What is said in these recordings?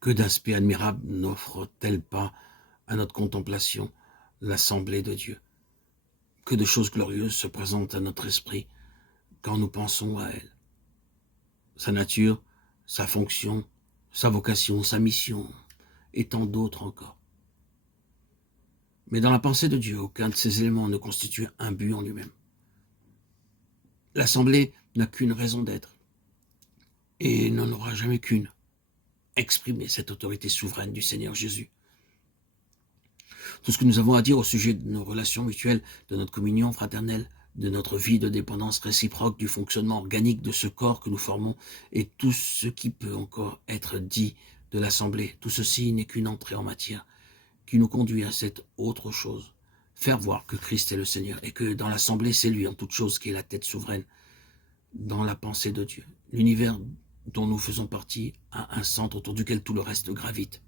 Que d'aspects admirables n'offre-t-elle pas à notre contemplation l'assemblée de Dieu? Que de choses glorieuses se présentent à notre esprit quand nous pensons à elle. Sa nature, sa fonction, sa vocation, sa mission, et tant d'autres encore. Mais dans la pensée de Dieu, aucun de ces éléments ne constitue un but en lui-même. L'assemblée n'a qu'une raison d'être, et n'en aura jamais qu'une: exprimer cette autorité souveraine du Seigneur Jésus. Tout ce que nous avons à dire au sujet de nos relations mutuelles, de notre communion fraternelle, de notre vie de dépendance réciproque, du fonctionnement organique de ce corps que nous formons, et tout ce qui peut encore être dit de l'Assemblée, tout ceci n'est qu'une entrée en matière qui nous conduit à cette autre chose: faire voir que Christ est le Seigneur, et que dans l'Assemblée, c'est lui en toute chose qui est la tête souveraine dans la pensée de Dieu. L'univers dont nous faisons partie a un centre autour duquel tout le reste gravite.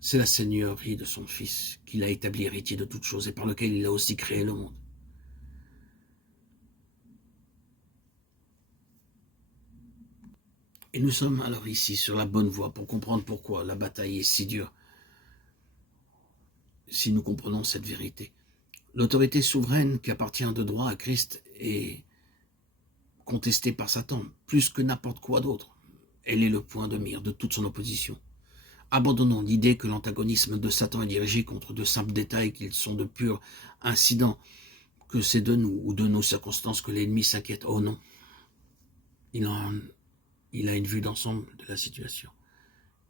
C'est la seigneurie de son Fils qu'il a établi héritier de toutes choses et par lequel il a aussi créé le monde. Et nous sommes alors ici sur la bonne voie pour comprendre pourquoi la bataille est si dure, si nous comprenons cette vérité. L'autorité souveraine qui appartient de droit à Christ est contestée par Satan plus que n'importe quoi d'autre. Elle est le point de mire de toute son opposition. Abandonnons l'idée que l'antagonisme de Satan est dirigé contre de simples détails, qu'ils sont de purs incidents, que c'est de nous ou de nos circonstances que l'ennemi s'inquiète. Oh non, il a une vue d'ensemble de la situation.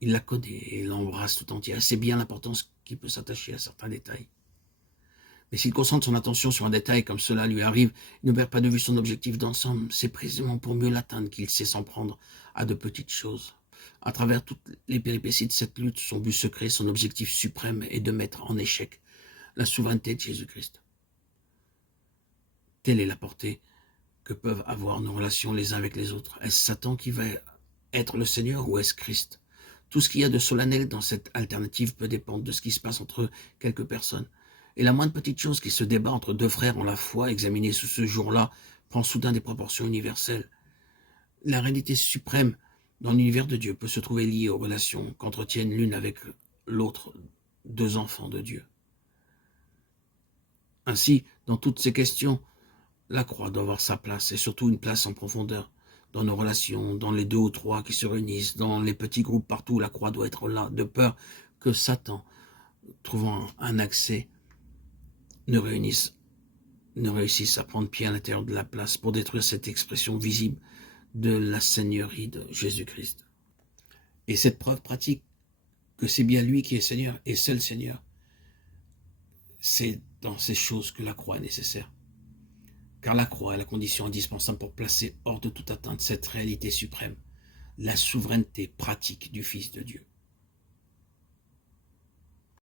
Il la connaît et l'embrasse tout entière. C'est bien l'importance qui peut s'attacher à certains détails. Mais s'il concentre son attention sur un détail comme cela lui arrive, il ne perd pas de vue son objectif d'ensemble. C'est précisément pour mieux l'atteindre qu'il sait s'en prendre à de petites choses. À travers toutes les péripéties de cette lutte, son but secret, son objectif suprême est de mettre en échec la souveraineté de Jésus-Christ. Telle est la portée que peuvent avoir nos relations les uns avec les autres. Est-ce Satan qui va être le Seigneur ou est-ce Christ? Tout ce qu'il y a de solennel dans cette alternative peut dépendre de ce qui se passe entre quelques personnes. Et la moindre petite chose qui se débat entre deux frères en la foi, examinée sous ce jour-là, prend soudain des proportions universelles. La réalité suprême dans l'univers de Dieu peut se trouver liée aux relations qu'entretiennent l'une avec l'autre deux enfants de Dieu. Ainsi, dans toutes ces questions, la croix doit avoir sa place, et surtout une place en profondeur. Dans nos relations, dans les deux ou trois qui se réunissent, dans les petits groupes partout, la croix doit être là, de peur que Satan, trouvant un accès, ne réussisse à prendre pied à l'intérieur de la place pour détruire cette expression visible de la seigneurie de Jésus-Christ. Et cette preuve pratique que c'est bien lui qui est Seigneur et seul Seigneur, c'est dans ces choses que la croix est nécessaire. Car la croix est la condition indispensable pour placer hors de toute atteinte cette réalité suprême, la souveraineté pratique du Fils de Dieu.